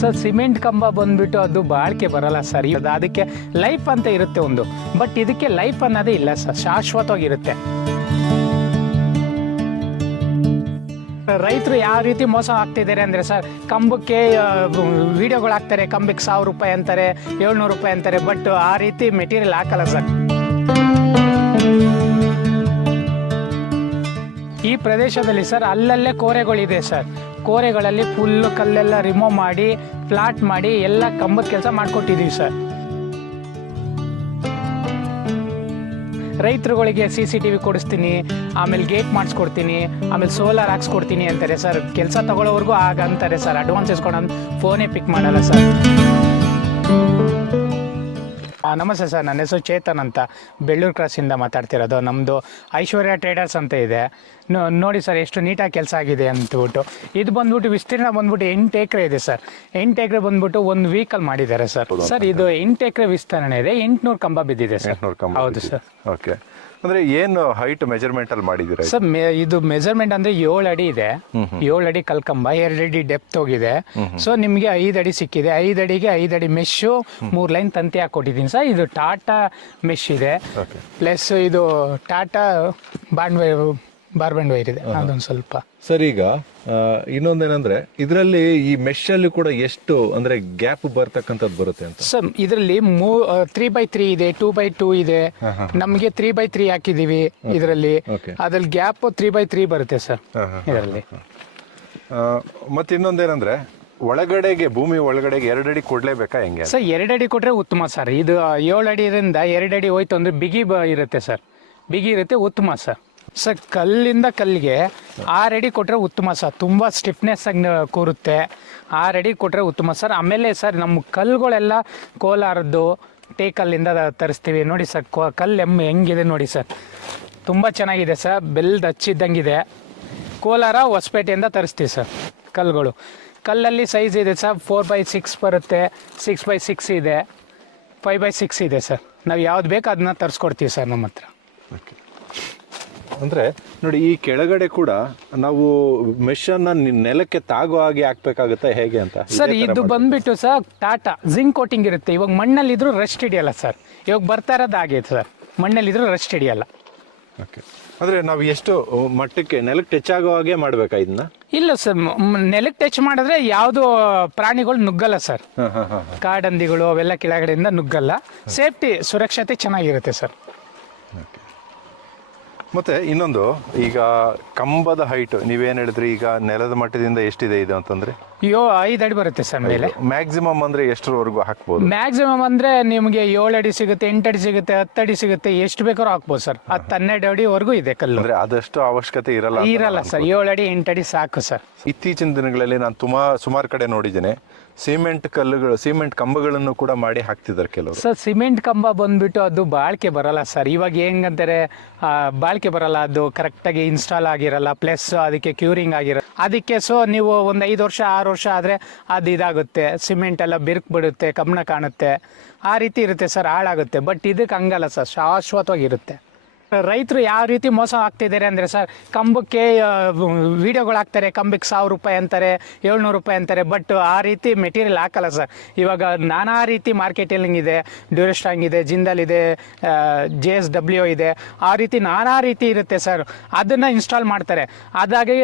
Sir cement ಕಂಬ ಬಂದ್ಬಿಟ್ಟು ಅದು ಬಾಳಿಕೆ ಬರಲ್ಲ ಸರ್. ಅದಕ್ಕೆ ಲೈಫ್ ಅಂತ ಇರುತ್ತೆ ಒಂದು, ಬಟ್ ಇದಕ್ಕೆ ಲೈಫ್ ಅನ್ನೋದೇ ಇಲ್ಲ ಸರ್, ಶಾಶ್ವತವಾಗಿರುತ್ತೆ. ರೈತರು ಯಾವ ರೀತಿ ಮೋಸ ಆಗ್ತಿದ್ದಾರೆ ಅಂದರೆ ಸರ್, ಕಂಬಕ್ಕೆ ವಿಡಿಯೋಗಳು ಹಾಕ್ತಾರೆ, ಕಂಬಕ್ಕೆ 1000 ರೂಪಾಯಿ ಅಂತಾರೆ, 700 ರೂಪಾಯಿ ಅಂತಾರೆ, ಬಟ್ ಆ ರೀತಿ ಮೆಟೀರಿಯಲ್ ಹಾಕಲ್ಲ ಸರ್. ಈ ಪ್ರದೇಶದಲ್ಲಿ ಸರ್ ಅಲ್ಲಲ್ಲೇ ಕೋರೆಗಳಿದೆ ಸರ್. ಕೋರೆಗಳಲ್ಲಿ ಫುಲ್ಲು ಕಲ್ಲೆಲ್ಲ ರಿಮೂವ್ ಮಾಡಿ ಫ್ಲಾಟ್ ಮಾಡಿ ಎಲ್ಲ ಕಂಬದ ಕೆಲಸ ಮಾಡಿಕೊಟ್ಟಿದ್ದೀವಿ ಸರ್. ರೈತರುಗಳಿಗೆ CCTV ಕೊಡಿಸ್ತೀನಿ, ಆಮೇಲೆ ಗೇಟ್ ಮಾಡಿಸ್ಕೊಡ್ತೀನಿ, ಆಮೇಲೆ ಸೋಲಾರ್ ಹಾಕ್ಸ್ಕೊಡ್ತೀನಿ ಅಂತಾರೆ ಸರ್. ಕೆಲಸ ತಗೊಳ್ಳೋವರೆಗೂ ಅಂತಾರೆ ಸರ್. ಅಡ್ವಾನ್ಸ್ ಇಸ್ಕೊಂಡು ಫೋನೇ ಪಿಕ್ ಮಾಡಲ್ಲ ಸರ್. ನಮಸ್ತೆ ಸರ್, ನನ್ನ ಹೆಸರು ಚೇತನ್ ಅಂತ, ಬೆಳ್ಳೂರು ಕ್ರಾಸಿಂದ ಮಾತಾಡ್ತಿರೋದು. ನಮ್ಮದು ಐಶ್ವರ್ಯ ಟ್ರೇಡರ್ಸ್ ಅಂತ ಇದೆ. ನೋಡಿ ಸರ್ ಎಷ್ಟು ನೀಟಾಗಿ ಕೆಲಸ ಆಗಿದೆ ಅಂತಬಿಟ್ಟು. ಇದು ಬಂದ್ಬಿಟ್ಟು ವಿಸ್ತೀರ್ಣ ಬಂದ್ಬಿಟ್ಟು 8 ಎಕರೆ ಇದೆ ಸರ್. 8 ಎಕರೆ ಬಂದ್ಬಿಟ್ಟು 1 ವೀಕಲ್ಲಿ ಮಾಡಿದ್ದಾರೆ ಸರ್. ಸರ್ ಇದು 8 ಎಕರೆ ವಿಸ್ತರಣೆ ಇದೆ, 800 ಕಂಬ ಬಿದ್ದಿದೆ ಸರ್. ಹೌದು ಸರ್. ಓಕೆ, ಅಂದ್ರೆ ಏನು ಹೈಟ್ ಮೆಜರ್ಮೆಂಟ್ ಅಲ್ಲಿ ಮಾಡಿದ್ದೀರಾ ಸರ್? ಇದು ಮೆಜರ್ಮೆಂಟ್ ಅಂದ್ರೆ 7 ಅಡಿ ಇದೆ, 7 ಅಡಿ ಕಲ್ಕಂಬ, 2 ಅಡಿ ಡೆಪ್ತ್ ಹೋಗಿದೆ. ಸೊ ನಿಮ್ಗೆ 5 ಅಡಿ ಸಿಕ್ಕಿದೆ. 5 ಅಡಿಗೆ 5 ಅಡಿ ಮೆಶ್ಶು 3 ಲೈನ್ ತಂತಿ ಹಾಕೊಟ್ಟಿದ್ದೀನಿ ಸರ್. ಇದು ಟಾಟಾ ಮೆಶ್ ಇದೆ, ಪ್ಲಸ್ ಇದು ಟಾಟಾ ಬಾರ್ಬಂಡ್ ವೈರ್ ಇದೆ, ಅದೊಂದು ಸ್ವಲ್ಪ. ಸರ್ ಈಗ ಇನ್ನೊಂದೇನಂದ್ರೆ ಇದರಲ್ಲಿ ಈ ಮೆಶ್ ಅಲ್ಲಿ ಕೂಡ ಎಷ್ಟು ಅಂದ್ರೆ ಗ್ಯಾಪ್ ಬರ್ತಕ್ಕಂಥದ್ದು ಬರುತ್ತೆ ಅಂತ? ಸರ್ ಇದರಲ್ಲಿ 3x3 ಇದೆ, 2x2 ಇದೆ. ನಮಗೆ 3x3 ಹಾಕಿದೀವಿ ಇದರಲ್ಲಿ. ಅದ್ರಲ್ಲಿ ಗ್ಯಾಪ್ 3x3 ಬರುತ್ತೆ ಸರ್ ಇದರಲ್ಲಿ. ಮತ್ತೆ ಇನ್ನೊಂದೇನಂದ್ರೆ ಒಳಗಡೆಗೆ ಭೂಮಿ ಒಳಗಡೆಗೆ 2 ಅಡಿ ಕೊಡ್ಲೇಬೇಕಾ ಹೆಂಗೆ ಸರ್? 2 ಅಡಿ ಕೊಟ್ರೆ ಉತ್ತಮ ಸರ್. ಇದು 7 ಅಡಿಯಿಂದ 2 ಅಡಿ ಹೋಯ್ತು ಅಂದ್ರೆ ಬಿಗಿ ಇರುತ್ತೆ ಸರ್, ಬಿಗಿ ಇರುತ್ತೆ, ಉತ್ತಮ ಸರ್. ಸರ್ ಕಲ್ಲಿಂದ ಕಲ್ಲಿಗೆ 6 ಅಡಿ ಕೊಟ್ಟರೆ ಉತ್ತಮ ಸರ್, ತುಂಬ ಸ್ಟಿಫ್ನೆಸ್ ಆಗಿ ಕೂರುತ್ತೆ. 6 ಅಡಿ ಕೊಟ್ಟರೆ ಉತ್ತಮ ಸರ್. ಆಮೇಲೆ ಸರ್ ನಮ್ಮ ಕಲ್ಲುಗಳೆಲ್ಲ ಕೋಲಾರದ್ದು ಟೇಕಲ್ಲಿಂದ ತರಿಸ್ತೀವಿ. ನೋಡಿ ಸರ್ ಕಲ್ಲು ಹೆಂಗಿದೆ ನೋಡಿ ಸರ್, ತುಂಬ ಚೆನ್ನಾಗಿದೆ ಸರ್, ಬೆಲ್ದು ಹಚ್ಚಿದ್ದಂಗಿದೆ. ಕೋಲಾರ ಹೊಸಪೇಟೆಯಿಂದ ತರಿಸ್ತೀವಿ ಸರ್ ಕಲ್ಲುಗಳು. ಕಲ್ಲಲ್ಲಿ ಸೈಜ್ ಇದೆ ಸರ್, 4x6 ಬರುತ್ತೆ, 6x6 ಇದೆ, 5x6 ಇದೆ ಸರ್. ನಾವು ಯಾವ್ದು ಬೇಕು ಅದನ್ನ ತರಿಸ್ಕೊಡ್ತೀವಿ ಸರ್ ನಮ್ಮ ಹತ್ರ. ಅಂದ್ರೆ ನೋಡಿ ಈ ಕೆಳಗಡೆ ಕೂಡ ನಾವು ಮೆಶ್ ಅನ್ನ ನೆಲಕ್ಕೆ ತಾಗೋ ಹಾಗೆ ಹಾಕ್ಬೇಕಾಗುತ್ತೆ ಹೇಗೆ ಅಂತ? ಸರ್ ಇದು ಬಂದ್ಬಿಟ್ಟು ಸರ್ ಟಾಟಾ ಜಿಂಕ್ ಕೋಟಿಂಗ್ ಇರುತ್ತೆ. ಇವಾಗ ಮಣ್ಣಲ್ಲಿ ಇದ್ರೂ ರಸ್ಟ್ ಹಿಡಿಯಲ್ಲ ಸರ್. ಇವಾಗ ಬರ್ತಾ ಇರೋದು ಹಾಗೆ ಸರ್, ಮಣ್ಣಲ್ಲಿ ಇದ್ರೂ ರಸ್ಟ್ ಹಿಡಿಯಲ್ಲ. ಓಕೆ, ಅಂದ್ರೆ ನಾವು ಎಷ್ಟು ಮಟ್ಟಕ್ಕೆ ನೆಲಕ್ಕೆ ಟಚ್ ಆಗೋ ಹಾಗೆ ಮಾಡ್ಬೇಕಾ ಇದನ್ನ? ಇಲ್ಲ ಸರ್, ನೆಲಕ್ಕೆ ಟಚ್ ಮಾಡಿದ್ರೆ ಯಾವುದು ಪ್ರಾಣಿಗಳು ನುಗ್ಗಲ್ಲ ಸರ್. ಕಾಡಂದಿಗಳು ಅವೆಲ್ಲ ಕೆಳಗಡೆಯಿಂದ ನುಗ್ಗಲ್ಲ. ಸೇಫ್ಟಿ ಸುರಕ್ಷತೆ ಚೆನ್ನಾಗಿರುತ್ತೆ ಸರ್. ಮತ್ತೆ ಇನ್ನೊಂದು, ಈಗ ಕಂಬದ ಹೈಟ್ ನೀವೇನ್ ಹೇಳಿದ್ರಿ, ಈಗ ನೆಲದ ಮಟ್ಟದಿಂದ ಎಷ್ಟಿದೆ ಇದು ಅಂತಂದ್ರೆ? 5 ಅಡಿ ಬರುತ್ತೆ ಸರ್ ಮೇಲೆ. ಮ್ಯಾಕ್ಸಿಮಮ್ ಅಂದ್ರೆ ಎಷ್ಟರವರೆಗೂ ಹಾಕ್ಬೋದು? ಮ್ಯಾಕ್ಸಿಮಮ್ ಅಂದ್ರೆ ನಿಮಗೆ 7 ಅಡಿ ಸಿಗುತ್ತೆ, 8 ಅಡಿ ಸಿಗುತ್ತೆ, 10 ಅಡಿ ಸಿಗುತ್ತೆ, ಎಷ್ಟು ಬೇಕಾದ್ರೂ ಹಾಕ್ಬೋದು ಸರ್. 10-12 ಅಡಿವರೆಗೂ ಇದೆ ಕಲ್ಲು. ಅಂದ್ರೆ ಅದಷ್ಟು ಅವಶ್ಯಕತೆ ಇರಲ್ಲ ಸರ್, 7 ಅಡಿ 8 ಅಡಿ ಸಾಕು ಸರ್. ಇತ್ತೀಚಿನ ದಿನಗಳಲ್ಲಿ ನಾನು ಸುಮಾರು ಕಡೆ ನೋಡಿದ್ದೇನೆ, ಸಿಮೆಂಟ್ ಕಂಬಗಳನ್ನು ಕೂಡ ಮಾಡಿ ಹಾಕ್ತಿದ್ದಾರೆ ಕೆಲವರು. ಸರ್ ಸಿಮೆಂಟ್ ಕಂಬ ಬಂದ್ಬಿಟ್ಟು ಅದು ಬಾಳಿಕೆ ಬರಲ್ಲ ಸರ್. ಇವಾಗ ಹೆಂಗಂತಾರೆ ಬಾಳಿಕೆ ಬರಲ್ಲ, ಅದು ಕರೆಕ್ಟಾಗಿ ಇನ್ಸ್ಟಾಲ್ ಆಗಿರಲ್ಲ, ಪ್ಲಸ್ ಅದಕ್ಕೆ ಕ್ಯೂರಿಂಗ್ ಆಗಿರಲ್ಲ ಅದಕ್ಕೆ. ಸೊ ನೀವು ಒಂದು 5 ವರ್ಷ 6 ವರ್ಷ ಆದರೆ ಅದು ಇದಾಗುತ್ತೆ, ಸಿಮೆಂಟ್ ಎಲ್ಲ ಬಿರುಕು ಬಿಡುತ್ತೆ, ಕಬ್ಬಣ ಕಾಣುತ್ತೆ, ಆ ರೀತಿ ಇರುತ್ತೆ ಸರ್, ಹಾಳಾಗುತ್ತೆ. ಬಟ್ ಇದಕ್ಕೆ ಹಂಗಲ್ಲ ಸರ್, ಶಾಶ್ವತವಾಗಿರುತ್ತೆ. ರೈತರು ಯಾವ ರೀತಿ ಮೋಸ ಆಗ್ತಿದ್ದಾರೆ ಅಂದರೆ ಸರ್, ಕಂಬಕ್ಕೆ ವಿಡಿಯೋಗಳು ಹಾಕ್ತಾರೆ, ಕಂಬಕ್ಕೆ 1000 ರೂಪಾಯಿ ಅಂತಾರೆ, 700 ರೂಪಾಯಿ ಅಂತಾರೆ, ಬಟ್ ಆ ರೀತಿ ಮೆಟೀರಿಯಲ್ ಹಾಕಲ್ಲ ಸರ್. ಇವಾಗ ನಾನಾ ರೀತಿ ಮಾರ್ಕೆಟಿಂಗ್ ಇದೆ, ಡ್ಯೂರೆಸ್ಟ್ರಾಂಗ್ ಇದೆ, ಜಿಂದಾಲ್ ಇದೆ, JSW ಇದೆ, ಆ ರೀತಿ ನಾನಾ ರೀತಿ ಇರುತ್ತೆ ಸರ್. ಅದನ್ನು ಇನ್ಸ್ಟಾಲ್ ಮಾಡ್ತಾರೆ. ಅದಾಗಿ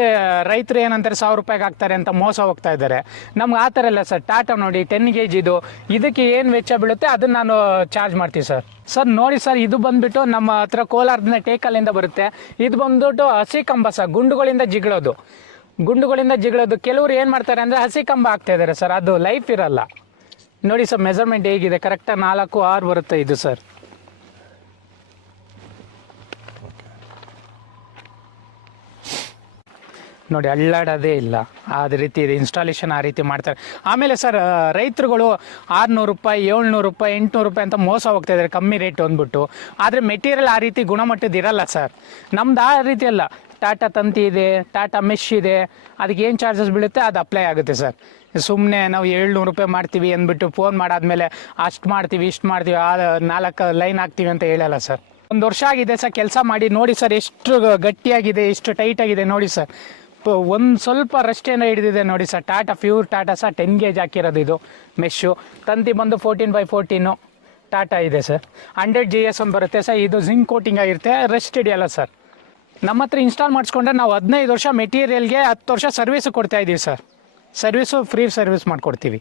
ರೈತರು ಏನಂತಾರೆ 1000 ರೂಪಾಯಿಗೆ ಹಾಕ್ತಾರೆ ಅಂತ ಮೋಸ ಹೋಗ್ತಾ ಇದ್ದಾರೆ. ನಮ್ಗೆ ಆ ಥರ ಇಲ್ಲ ಸರ್. ಟಾಟಾ ನೋಡಿ 10 kg ಇದಕ್ಕೆ ಏನು ವೆಚ್ಚ ಬೀಳುತ್ತೆ ಅದನ್ನು ನಾನು ಚಾರ್ಜ್ ಮಾಡ್ತೀವಿ ಸರ್. ಸರ್ ನೋಡಿ ಸರ್, ಇದು ಬಂದ್ಬಿಟ್ಟು ನಮ್ಮ ಹತ್ರ ಕೋಲಾರದಿಂದ ಟೇಕಲ್ಲಿಂದ ಬರುತ್ತೆ. ಇದು ಬಂದ್ಬಿಟ್ಟು ಹಸಿ ಕಂಬ ಸರ್, ಗುಂಡುಗಳಿಂದ ಜಿಗಳೋದು. ಕೆಲವರು ಏನು ಮಾಡ್ತಾರೆ ಅಂದರೆ ಹಸಿ ಕಂಬ ಹಾಕ್ತಾ ಇದ್ದಾರೆ ಸರ್, ಅದು ಲೈಫ್ ಇರಲ್ಲ. ನೋಡಿ ಸರ್ ಮೆಜರ್ಮೆಂಟ್ ಹೇಗಿದೆ, ಕರೆಕ್ಟಾಗಿ 4-6 ಬರುತ್ತೆ ಇದು ಸರ್. ನೋಡಿ ಅಳ್ಳಾಡೋದೇ ಇಲ್ಲ, ಅದೇ ರೀತಿ ಇದೆ ಇನ್ಸ್ಟಾಲೇಷನ್, ಆ ರೀತಿ ಮಾಡ್ತಾರೆ. ಆಮೇಲೆ ಸರ್ ರೈತರುಗಳು 600 ರೂಪಾಯಿ 700 ರೂಪಾಯಿ 800 ರೂಪಾಯಿ ಅಂತ ಮೋಸ ಹೋಗ್ತಾ ಇದ್ದಾರೆ, ಕಮ್ಮಿ ರೇಟ್ ಅಂದ್ಬಿಟ್ಟು. ಆದರೆ ಮೆಟೀರಿಯಲ್ ಆ ರೀತಿ ಗುಣಮಟ್ಟದ ಇರಲ್ಲ ಸರ್. ನಮ್ದು ಆ ರೀತಿ ಅಲ್ಲ, ಟಾಟಾ ತಂತಿ ಇದೆ, ಟಾಟಾ ಮೆಶ್ ಇದೆ, ಅದಕ್ಕೆ ಏನು ಚಾರ್ಜಸ್ ಬೀಳುತ್ತೆ ಅದು ಅಪ್ಲೈ ಆಗುತ್ತೆ ಸರ್. ಸುಮ್ಮನೆ ನಾವು 700 ರೂಪಾಯಿ ಮಾಡ್ತೀವಿ ಅಂದ್ಬಿಟ್ಟು ಫೋನ್ ಮಾಡಾದ್ಮೇಲೆ ಅಷ್ಟು ಮಾಡ್ತೀವಿ ಇಷ್ಟು ಮಾಡ್ತೀವಿ 4 ಲೈನ್ ಹಾಕ್ತೀವಿ ಅಂತ ಹೇಳಲ್ಲ ಸರ್. 1 ವರ್ಷ ಆಗಿದೆ ಸರ್ ಕೆಲಸ ಮಾಡಿ, ನೋಡಿ ಸರ್ ಎಷ್ಟು ಗಟ್ಟಿಯಾಗಿದೆ, ಎಷ್ಟು ಟೈಟ್ ಆಗಿದೆ ನೋಡಿ ಸರ್. ಒಂದು ಸ್ವಲ್ಪ ರಸ್ಟ್ ಏನೋ ಹಿಡಿದಿದೆ ನೋಡಿ sir. Tata pure Tata sir 10 gauge ಹಾಕಿರೋದು ಇದು ಮೆಶ್ಶು. ತಂತಿ ಬಂದು 14x14 ಟಾಟಾ ಇದೆ ಸರ್. 100 GSM ಬರುತ್ತೆ ಸರ್. ಇದು ಜಿಂಕ್ ಕೋಟಿಂಗ್ ಆಗಿರುತ್ತೆ, ರೆಸ್ಟ್ ಹಿಡಿಯಲ್ಲ ಸರ್. ನಮ್ಮ ಹತ್ರ ಇನ್ಸ್ಟಾಲ್ ಮಾಡಿಸ್ಕೊಂಡ್ರೆ ನಾವು 15 ವರ್ಷ ಮೆಟೀರಿಯಲ್ಗೆ 10 ವರ್ಷ ಸರ್ವಿಸು ಕೊಡ್ತಾ ಇದ್ದೀವಿ ಸರ್. ಸರ್ವಿಸು ಫ್ರೀ ಸರ್ವಿಸ್ ಮಾಡಿಕೊಡ್ತೀವಿ.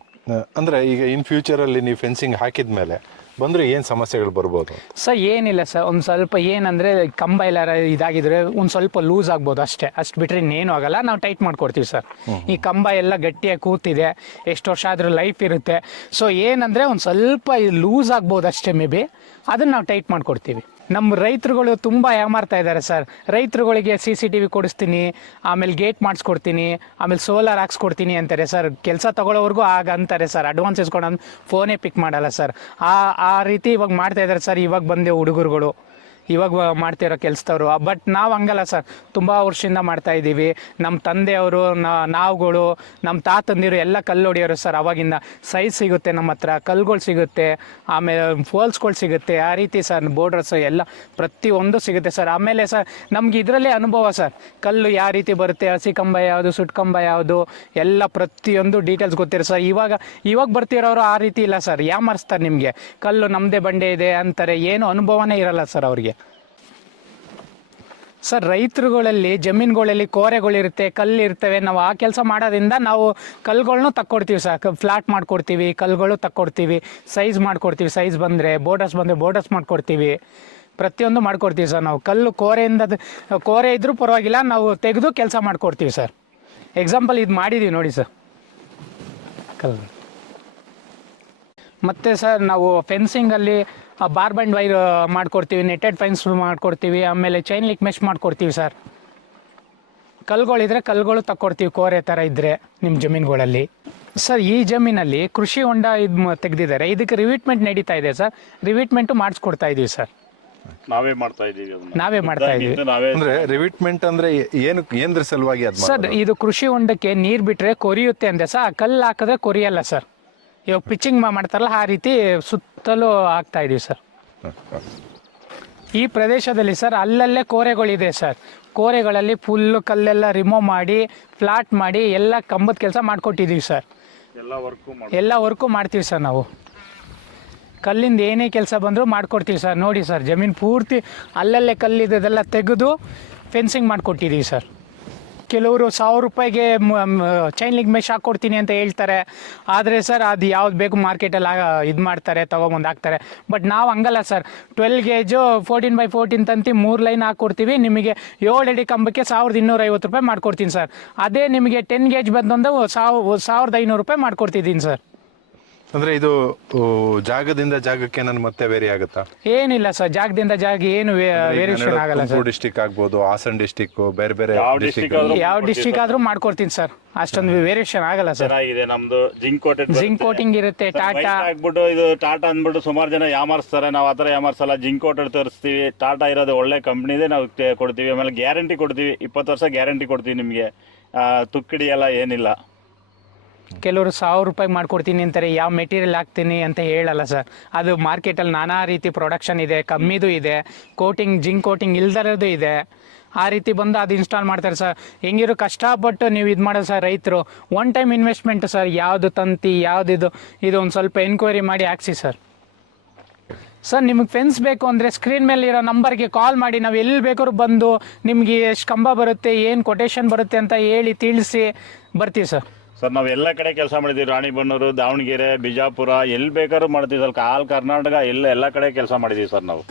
ಅಂದ್ರೆ ಈಗ ಇನ್ ಫ್ಯೂಚರಲ್ಲಿ ನೀವು ಫೆನ್ಸಿಂಗ್ ಹಾಕಿದ ಮೇಲೆ ಬಂದರೆ ಏನು ಸಮಸ್ಯೆಗಳು ಬರ್ಬೋದು ಸರ್? ಏನಿಲ್ಲ ಸರ್, ಒಂದು ಸ್ವಲ್ಪ ಏನಂದರೆ ಕಂಬ ಎಲ್ಲ ಇದಾಗಿದ್ರೆ ಒಂದು ಸ್ವಲ್ಪ ಲೂಸ್ ಆಗ್ಬೋದು ಅಷ್ಟೇ. ಅಷ್ಟು ಬಿಟ್ಟರೆ ಇನ್ನೇನು ಆಗಲ್ಲ, ನಾವು ಟೈಟ್ ಮಾಡ್ಕೊಡ್ತೀವಿ ಸರ್. ಈ ಕಂಬ ಎಲ್ಲ ಗಟ್ಟಿಯಾಗಿ ಕೂತಿದೆ, ಎಷ್ಟು ವರ್ಷ ಆದರೂ ಲೈಫ್ ಇರುತ್ತೆ. ಸೊ ಏನಂದರೆ ಒಂದು ಸ್ವಲ್ಪ ಲೂಸ್ ಆಗ್ಬೋದು ಅಷ್ಟೇ, ಮೇ ಬಿ ಅದನ್ನು ನಾವು ಟೈಟ್ ಮಾಡಿಕೊಡ್ತೀವಿ. ನಮ್ಮ ರೈತರುಗಳು ತುಂಬ ಯಾಮಾರ್ತಾ ಇದ್ದಾರೆ ಸರ್. ರೈತರುಗಳಿಗೆ CCTV ಕೊಡಿಸ್ತೀನಿ, ಆಮೇಲೆ ಗೇಟ್ ಮಾಡಿಸ್ಕೊಡ್ತೀನಿ, ಆಮೇಲೆ ಸೋಲಾರ್ ಹಾಕ್ಸ್ಕೊಡ್ತೀನಿ ಅಂತಾರೆ ಸರ್. ಕೆಲಸ ತಗೊಳ್ಳೋವರೆಗೂ ಆಗ ಅಂತಾರೆ ಸರ್, ಅಡ್ವಾನ್ಸ್ ಇಸ್ಕೊಂಡು ಫೋನೇ ಪಿಕ್ ಮಾಡಲ್ಲ ಸರ್. ಆ ರೀತಿ ಇವಾಗ ಮಾಡ್ತಾ ಇದ್ದಾರೆ ಸರ್. ಇವಾಗ ಬಂದೆ ಹುಡುಗರುಗಳು ಇವಾಗ ಮಾಡ್ತಿರೋ ಕೆಲಸದವರು. ಬಟ್ ನಾವು ಹಂಗಲ್ಲ ಸರ್, ತುಂಬ ವರ್ಷದಿಂದ ಮಾಡ್ತಾ ಇದ್ದೀವಿ. ನಮ್ಮ ತಂದೆಯವರು, ನಾವುಗಳು, ನಮ್ಮ ತಾತಂದಿರು ಎಲ್ಲ ಕಲ್ಲು ಹೊಡಿಯೋರು ಸರ್. ಅವಾಗಿಂದ ಸೈಜ್ ಸಿಗುತ್ತೆ ನಮ್ಮ ಹತ್ರ, ಕಲ್ಲುಗಳು ಸಿಗುತ್ತೆ, ಆಮೇಲೆ ಫೋಲ್ಸ್ಗಳು ಸಿಗುತ್ತೆ. ಆ ರೀತಿ ಸರ್ ಬೋರ್ಡರ್ಸ್ ಎಲ್ಲ ಪ್ರತಿಯೊಂದು ಸಿಗುತ್ತೆ ಸರ್. ಆಮೇಲೆ ಸರ್ ನಮ್ಗೆ ಇದರಲ್ಲೇ ಅನುಭವ ಸರ್. ಕಲ್ಲು ಯಾವ ರೀತಿ ಬರುತ್ತೆ, ಹಸಿ ಕಂಬ ಯಾವುದು, ಸುಟ್ಟು ಕಂಬ ಯಾವುದು, ಎಲ್ಲ ಪ್ರತಿಯೊಂದು ಡೀಟೇಲ್ಸ್ ಗೊತ್ತಿರೋ ಸರ್. ಇವಾಗ ಬರ್ತಿರೋರು ಆ ರೀತಿ ಇಲ್ಲ ಸರ್, ಯಾಮಾರಿಸ್ತಾರೆ ನಿಮಗೆ. ಕಲ್ಲು ನಮ್ಮದೇ ಬಂಡೆ ಇದೆ ಅಂತಾರೆ, ಏನು ಅನುಭವನೇ ಇರಲ್ಲ ಸರ್ ಅವ್ರಿಗೆ. ಸರ್ ರೈತರುಗಳಲ್ಲಿ ಜಮೀನುಗಳಲ್ಲಿ ಕೋರೆಗಳಿರುತ್ತೆ, ಕಲ್ಲು ಇರ್ತವೆ. ನಾವು ಆ ಕೆಲಸ ಮಾಡೋದ್ರಿಂದ ನಾವು ಕಲ್ಲುಗಳ್ನೂ ತಕ್ಕೊಡ್ತೀವಿ ಸರ್. ಫ್ಲಾಟ್ ಮಾಡಿಕೊಡ್ತೀವಿ, ಕಲ್ಲುಗಳು ತಕ್ಕೊಡ್ತೀವಿ, ಸೈಜ್ ಮಾಡಿಕೊಡ್ತೀವಿ. ಸೈಜ್ ಬಂದರೆ ಬೋರ್ಡರ್ಸ್ ಬಂದರೆ ಬೋರ್ಡರ್ಸ್ ಮಾಡಿಕೊಡ್ತೀವಿ, ಪ್ರತಿಯೊಂದು ಮಾಡಿಕೊಡ್ತೀವಿ ಸರ್. ನಾವು ಕಲ್ಲು ಕೋರೆ ಇದ್ದರೂ ಪರವಾಗಿಲ್ಲ, ನಾವು ತೆಗೆದು ಕೆಲಸ ಮಾಡಿಕೊಡ್ತೀವಿ ಸರ್. ಎಕ್ಸಾಂಪಲ್ ಇದು ಮಾಡಿದ್ದೀವಿ ನೋಡಿ ಸರ್ ಕಲ್ಲು. ಮತ್ತು ಸರ್ ನಾವು ಫೆನ್ಸಿಂಗಲ್ಲಿ ಬಾರ್ಬಂಡ್ ವೈರ್ ಮಾಡಿಕೊಡ್ತೀವಿ, ನೆಟೆಡ್ ಫೆನ್ಸ್ ಮಾಡಿಕೊಡ್ತೀವಿ, ಆಮೇಲೆ ಚೈನ್ ಲಿಂಕ್ ಮೆಶ್ ಮಾಡಿಕೊಡ್ತೀವಿ ಸರ್. ಕಲ್ಲುಗಳಿದ್ರೆ ಕಲ್ಲುಗಳು ತಕ್ಕೊಡ್ತೀವಿ, ಕೋರೆ ಥರ ಇದ್ದರೆ ನಿಮ್ಮ ಜಮೀನುಗಳಲ್ಲಿ. ಸರ್ ಈ ಜಮೀನಲ್ಲಿ ಕೃಷಿ ಹೊಂಡ ಇದು ತೆಗೆದಿದ್ದಾರೆ, ಇದಕ್ಕೆ ರಿವಿಟ್ಮೆಂಟ್ ನಡೀತಾ ಇದೆ ಸರ್. ರಿವಿಟ್ಮೆಂಟು ಮಾಡಿಸ್ಕೊಡ್ತಾ ಇದ್ದೀವಿ ಸರ್. ನಾವೇ ಮಾಡ್ತಾ ಇದ್ದೀವಿ. ಅಂದ್ರೆ ರಿವಿಟ್ಮೆಂಟ್ ಅಂದ್ರೆ ಏನ್ರ ಸಲುವಾಗಿ ಸರ್? ಇದು ಕೃಷಿ ಹೊಂಡಕ್ಕೆ ನೀರು ಬಿಟ್ಟರೆ ಕೊರಿಯುತ್ತೆ ಅಂದೆ ಸರ್. ಕಲ್ಲು ಹಾಕಿದ್ರೆ ಕೊರಿಯಲ್ಲ ಸರ್. ಇವಾಗ ಪಿಚ್ಚಿಂಗ್ ಮಾಡ್ತಾರಲ್ಲ ಆ ರೀತಿ ಸುತ್ತಲೂ ಹಾಕ್ತಾ ಇದೀವಿ ಸರ್. ಈ ಪ್ರದೇಶದಲ್ಲಿ ಸರ್ ಅಲ್ಲಲ್ಲೇ ಕೋರೆಗಳಿದೆ ಸರ್. ಕೋರೆಗಳಲ್ಲಿ ಫುಲ್ಲು ಕಲ್ಲೆಲ್ಲ ರಿಮೂವ್ ಮಾಡಿ ಫ್ಲಾಟ್ ಮಾಡಿ ಎಲ್ಲ ಕಂಬದ ಕೆಲಸ ಮಾಡಿಕೊಟ್ಟಿದ್ದೀವಿ ಸರ್. ಎಲ್ಲ ವರ್ಕು ಮಾಡ್ತೀವಿ ಸರ್ ನಾವು. ಕಲ್ಲಿಂದ ಏನೇ ಕೆಲಸ ಬಂದರೂ ಮಾಡಿಕೊಡ್ತೀವಿ ಸರ್. ನೋಡಿ ಸರ್ ಜಮೀನು ಪೂರ್ತಿ ಅಲ್ಲಲ್ಲೇ ಕಲ್ಲಿದ್ದೆಲ್ಲ ತೆಗೆದು ಫೆನ್ಸಿಂಗ್ ಮಾಡಿಕೊಟ್ಟಿದ್ದೀವಿ ಸರ್. ಕೆಲವರು 1000 ರೂಪಾಯಿಗೆ ಚೈನ್ ಲಿಂಕ್ ಮೆಶ್ ಹಾಕ್ಕೊಡ್ತೀನಿ ಅಂತ ಹೇಳ್ತಾರೆ. ಆದರೆ ಸರ್ ಅದು ಯಾವ್ದು ಬೇಕು ಮಾರ್ಕೆಟಲ್ಲಿ ಇದು ಮಾಡ್ತಾರೆ, ತೊಗೊಬಂದು ಹಾಕ್ತಾರೆ. ಬಟ್ ನಾವು ಹಂಗಲ್ಲ ಸರ್. 12 ಗೇಜು 14x14 ತಂತಿ 3 ಲೈನ್ ಹಾಕ್ಕೊಡ್ತೀವಿ. ನಿಮಗೆ 7 ಅಡಿ ಕಂಬಕ್ಕೆ 1250 ರೂಪಾಯಿ ಮಾಡ್ಕೊಡ್ತೀನಿ ಸರ್. ಅದೇ ನಿಮಗೆ 10 ಗೇಜ್ ಬಂದೊಂದು 1500 ರೂಪಾಯಿ ಮಾಡ್ಕೊಡ್ತಿದ್ದೀನಿ ಸರ್. ಅಂದ್ರೆ ಇದು ಜಾಗದಿಂದ ಜಾಗಕ್ಕೆ ನಾನು ಮತ್ತೆ ವೇರಿ ಆಗುತ್ತಾ? ಏನಿಲ್ಲ ಸರ್, ಜಾಗದಿಂದ ಜಾಗ ಏನು ವೇರಿಯೇಷನ್ ಆಗಲ್ಲ ಸರ್. ಡಿಸ್ಟಿಕ್ ಆಗ್ಬೋದು, ಹಾಸನ್ ಡಿಸ್ಟಿಕ್, ಬೇರೆ ಬೇರೆ ಯಾವ ಡಿಸ್ಟಿಕ್ ಆದ್ರೂ ಮಾಡ್ಕೊಡ್ತೀನಿ ಸರ್. ಅಷ್ಟೊಂದು ವೇರಿಯೇಷನ್ ಆಗಲ್ಲ ಸರ್. ನಮ್ದು ಜಿಂಕ್ ಕೋಟಿಂಗ್ ಇರುತ್ತೆ. ಟಾಟಾ ಆಗ್ಬಿಟ್ಟು ಇದು ಟಾಟಾ ಅಂದ್ಬಿಟ್ಟು ಸುಮಾರು ಜನ ಯಾಮಾರಿಸ್ತಾರೆ. ನಾವು ಆತರ ಯಾಮಾರಿಸಲ್ಲ. ಜಿಂಕ್ ಕೋಟೆಡ್ ತರಿಸ್ತೀವಿ. ಟಾಟಾ ಇರೋದು ಒಳ್ಳೆ ಕಂಪ್ನಿದೆ, ನಾವು ಕೊಡ್ತೀವಿ. ಆಮೇಲೆ ಗ್ಯಾರಂಟಿ ಕೊಡ್ತೀವಿ, 20 ವರ್ಷ ಗ್ಯಾರಂಟಿ ಕೊಡ್ತೀವಿ ನಿಮಗೆ. ತುಕ್ಕಡಿ ಎಲ್ಲ ಏನಿಲ್ಲ. ಕೆಲವರು 1000 ರೂಪಾಯಿ ಮಾಡ್ಕೊಡ್ತೀನಿ ಅಂತಾರೆ, ಯಾವ ಮೆಟೀರಿಯಲ್ ಹಾಕ್ತೀನಿ ಅಂತ ಹೇಳಲ್ಲ ಸರ್. ಅದು ಮಾರ್ಕೆಟಲ್ಲಿ ನಾನಾ ರೀತಿ ಪ್ರೊಡಕ್ಷನ್ ಇದೆ, ಕಮ್ಮಿದು ಇದೆ, ಜಿಂಕ್ ಕೋಟಿಂಗ್ ಇಲ್ದಿರೋದು ಇದೆ. ಆ ರೀತಿ ಬಂದು ಅದು ಇನ್ಸ್ಟಾಲ್ ಮಾಡ್ತಾರೆ ಸರ್. ಹೆಂಗಿರೋ ಕಷ್ಟಪಟ್ಟು ನೀವು ಇದು ಮಾಡೋದು ಸರ್. ರೈತರು ಒನ್ ಟೈಮ್ ಇನ್ವೆಸ್ಟ್ಮೆಂಟ್ ಸರ್. ಯಾವುದು ತಂತಿ ಯಾವುದಿದು ಇದು ಒಂದು ಸ್ವಲ್ಪ ಎನ್ಕ್ವೈರಿ ಮಾಡಿ ಹಾಕ್ಸಿ ಸರ್. ಸರ್ ನಿಮಗೆ ಫೆನ್ಸ್ ಬೇಕು ಅಂದರೆ ಸ್ಕ್ರೀನ್ ಮೇಲೆ ಇರೋ ನಂಬರ್ಗೆ ಕಾಲ್ ಮಾಡಿ, ನಾವು ಎಲ್ಲಿ ಬೇಕಾದ್ರೂ ಬಂದು ನಿಮಗೆ ಎಷ್ಟು ಕಂಬ ಬರುತ್ತೆ, ಏನು ಕೊಟೇಶನ್ ಬರುತ್ತೆ ಅಂತ ಹೇಳಿ ತಿಳಿಸಿ ಬರ್ತೀವಿ ಸರ್. ಸರ್ ನಾವು ಎಲ್ಲ ಕಡೆ ಕೆಲಸ ಮಾಡಿದ್ದೀವಿ. ರಾಣಿಬೆನ್ನೂರು, ದಾವಣಗೆರೆ, ಬಿಜಾಪುರ, ಎಲ್ಲಿ ಬೇಕಾದ್ರೂ ಮಾಡ್ತೀವಿ ಸರ್. ಆಲ್ ಕರ್ನಾಟಕ ಎಲ್ಲ ಕಡೆ ಕೆಲಸ ಮಾಡಿದ್ದೀವಿ ಸರ್ ನಾವು.